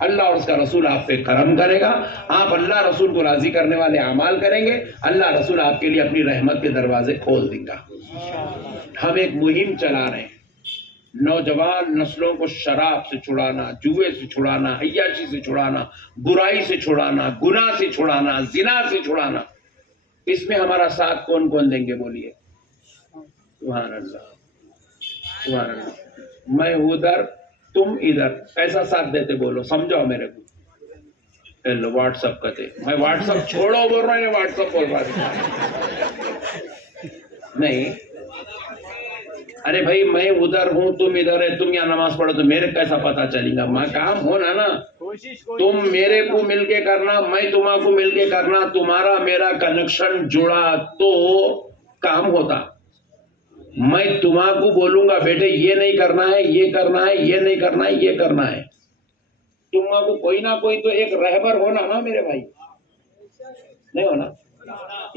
اللہ اور اس کا رسول آپ پہ کرم کرے گا, آپ اللہ رسول کو راضی کرنے والے اعمال کریں گے, اللہ رسول آپ کے لیے اپنی رحمت کے دروازے کھول دیں گا. ہم ایک مہم چلا رہے ہیں, نوجوان نسلوں کو شراب سے چھڑانا, جوئے سے چھڑانا, عیاشی سے چھڑانا, برائی سے چھڑانا, گناہ سے چھڑانا, زنا سے چھڑانا. اس میں ہمارا ساتھ کون کون دیں گے بولیے؟ سبحان اللہ, سبحان اللہ. میں ادھر تم ادھر, ایسا ساتھ دیتے بولو, سمجھاؤ میرے کو. چلو واٹس اپ کرتے, میں واٹس اپ چھوڑو بول رہا ہوں, واٹس اپ بول رہا ہوں. نہیں, ارے بھائی میں ادھر ہوں تم ادھر ہے, تم یہاں نماز پڑھو تو میرے کیسا پتا چلے گا؟ میں کام ہونا نا, تم میرے کو مل کے کرنا, میں تمہارا کو مل کے کرنا, تمہارا میرا کنیکشن جڑا تو کام ہوتا. میں تمہارا کو بولوں گا بیٹے یہ نہیں کرنا ہے, یہ کرنا ہے, یہ نہیں کرنا ہے, یہ کرنا ہے. تمہارا کو کوئی نہ کوئی تو ایک رہبر ہونا نا میرے بھائی, نہیں ہونا؟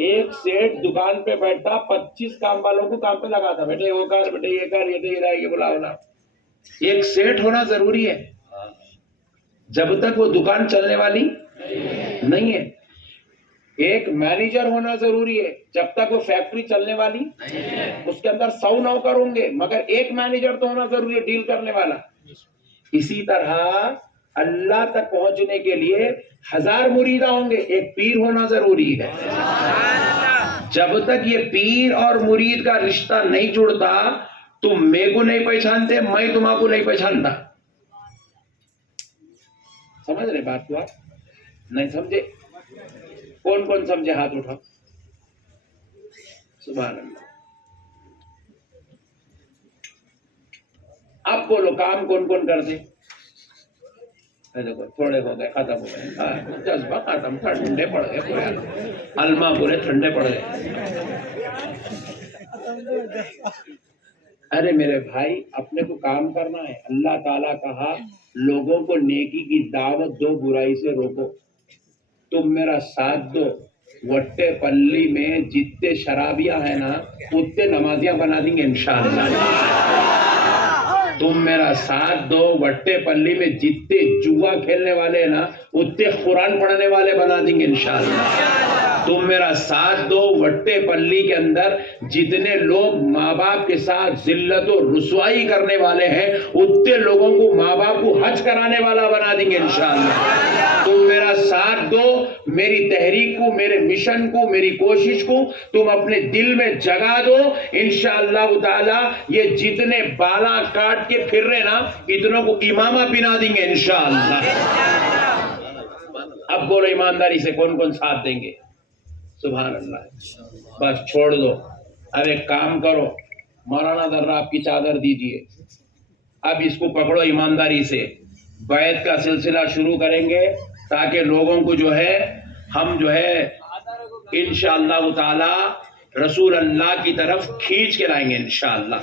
ایک سیٹ دکان پہ بیٹھتا, 25 کام والوں کو کام پہ لگاتا, بیٹے وہ کر, بیٹے یہ کر, یہ رہے, یہ بلا ہونا. ایک سیٹ ہونا ضروری ہے جب تک وہ دکان چلنے والی نہیں ہے. ایک مینیجر ہونا ضروری ہے جب تک وہ فیکٹری چلنے والی. اس کے اندر 100 نوکر ہوں گے مگر ایک مینیجر تو ہونا ضروری ہے ڈیل کرنے والا. اسی طرح اللہ تک پہنچنے کے لیے 1000 مریدہ ہوں گے, ایک پیر ہونا ضروری ہے. جب تک یہ پیر اور مرید کا رشتہ نہیں جڑتا تم میں کو نہیں پہچانتے, میں تمہارا کو نہیں پہچانتا. سمجھ رہے بات کو؟ آپ نہیں سمجھے؟ کون کون سمجھے ہاتھ اٹھاؤ. سبحان اللہ. اب بولو کام کون کون کرتے؟ دیکھو تھوڑے ہو گئے, ختم ہو گئے, جذبہ ختم, ٹھنڈے پڑ گئے پورے, علماء پورے ٹھنڈے پڑ گئے. ارے میرے بھائی اپنے کو کام کرنا ہے. اللہ تعالیٰ کہا لوگوں کو نیکی کی دعوت دو, برائی سے روکو. تم میرا ساتھ دو, وٹے پلی میں جتنے شرابیاں ہیں نا اتنے نمازیاں بنا دیں گے انشاءاللہ. تم میرا ساتھ دو, وٹے پلی میں جتنے جوا کھیلنے والے ہیں نا اتنے قرآن پڑھنے والے بنا دیں گے انشاءاللہ. تم میرا ساتھ دو, وٹے پلی کے اندر جتنے لوگ ماں باپ کے ساتھ ذلت و رسوائی کرنے والے ہیں اتنے لوگوں کو ماں باپ کو حج کرانے والا بنا دیں گے انشاءاللہ. تم میرا ساتھ دو, میری تحریک کو, میرے مشن کو, میری کوشش کو تم اپنے دل میں جگا دو, انشاءاللہ تعالی یہ جتنے بالا کاٹ کے پھر رہے نا اتنوں کو امامہ پہنا دیں گے انشاءاللہ. اب بولو ایمانداری سے کون کون ساتھ دیں گے؟ سبحان اللہ. بس چھوڑ دو. اب ایک کام کرو, مولانا ذرا آپ کی چادر دیجئے, اب اس کو پکڑو ایمانداری سے. بیعت کا سلسلہ شروع کریں گے تاکہ لوگوں کو جو ہے ہم جو ہے انشاءاللہ تعالی رسول اللہ کی طرف کھینچ کے لائیں گے انشاءاللہ.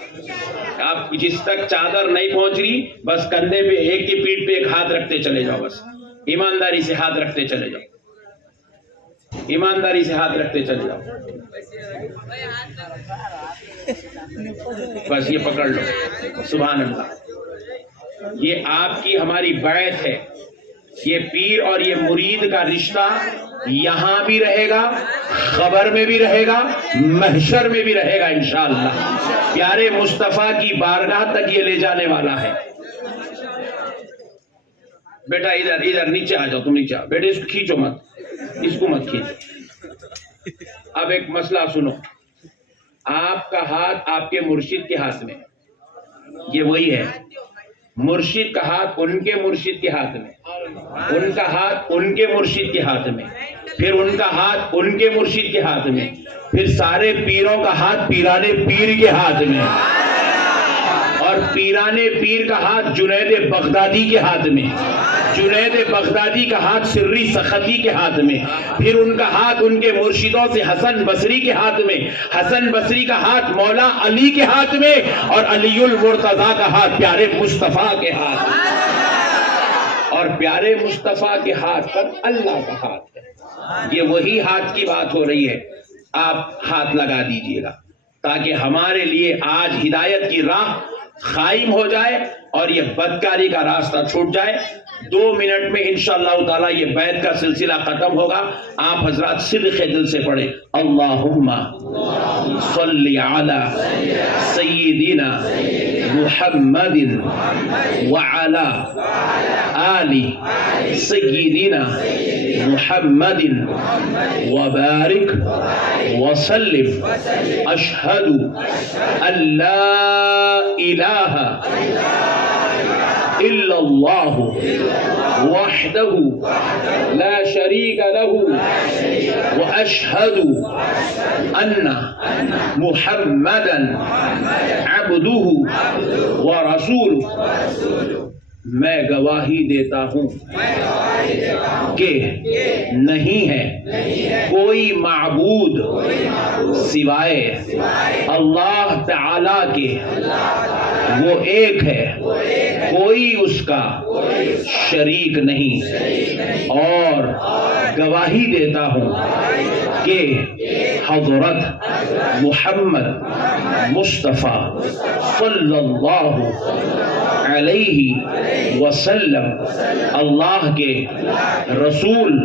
آپ جس تک چادر نہیں پہنچ رہی بس کندھے پہ ایک کی پیٹھ پہ ایک ہاتھ رکھتے چلے جاؤ, بس ایمانداری سے ہاتھ رکھتے چلے جاؤ, ایمانداری سے ہاتھ رکھتے چلے جاؤ. بس یہ پکڑ لو. سبحان اللہ. یہ آپ کی ہماری بیعت ہے. یہ پیر اور یہ مرید کا رشتہ یہاں بھی رہے گا, قبر میں بھی رہے گا, محشر میں بھی رہے گا انشاءاللہ. پیارے مصطفیٰ کی بارگاہ تک یہ لے جانے والا ہے. بیٹا ادھر ادھر نیچے آ جاؤ, تم نیچے آؤ بیٹے, اس کو کھینچو مت, اس کو مت کھینچو. اب ایک مسئلہ سنو, آپ کا ہاتھ آپ کے مرشد کے ہاتھ میں, یہ وہی ہے. مرشد کا ہاتھ ان کے مرشد کے ہاتھ میں, ان کا ہاتھ ان کے مرشد کے ہاتھ میں, پھر ان کا ہاتھ ان کے مرشد کے ہاتھ میں, پھر سارے پیروں کا ہاتھ پیرانے پیر کے ہاتھ میں, اور پیرانے پیر کا ہاتھ جنید بغدادی کے ہاتھ میں, جنید بغدادی کا ہاتھ سری سختی کے ہاتھ میں, پھر ان کا ہاتھ ان کے مرشدوں سے حسن بصری کے ہاتھ میں, حسن بصری کا ہاتھ مولا علی کے ہاتھ میں, اور علی المرتضیٰ کا ہاتھ پیارے مصطفیٰ کے ہاتھ میں, اور پیارے مصطفیٰ کے ہاتھ پر اللہ کا ہاتھ ہے. یہ وہی ہاتھ کی بات ہو رہی ہے. آپ ہاتھ لگا دیجئے گا تاکہ ہمارے لیے آج ہدایت کی راہ قائم ہو جائے اور یہ بدکاری کا راستہ چھوٹ جائے. 2 منٹ میں انشاءاللہ تعالی یہ بیعت کا سلسلہ ختم ہوگا. آپ حضرات صدق دل سے پڑھیں اللہم صلی علی سیدنا محمد وعلی آل سیدنا محمد وبارک وسلم. اشہد ان لا الہ الا اللہ وحدہ لا شریک لہ واشہد ان محمدا عبدہ ورسولہ. میں گواہی دیتا ہوں کہ نہیں ہے کوئی معبود سوائے اللہ تعالی کے، وہ ایک ہے، کوئی اس کا شریک نہیں. اور گواہی دیتا ہوں کہ حضرت محمد مصطفیٰ صلی اللہ علیہ وسلم اللہ کے رسول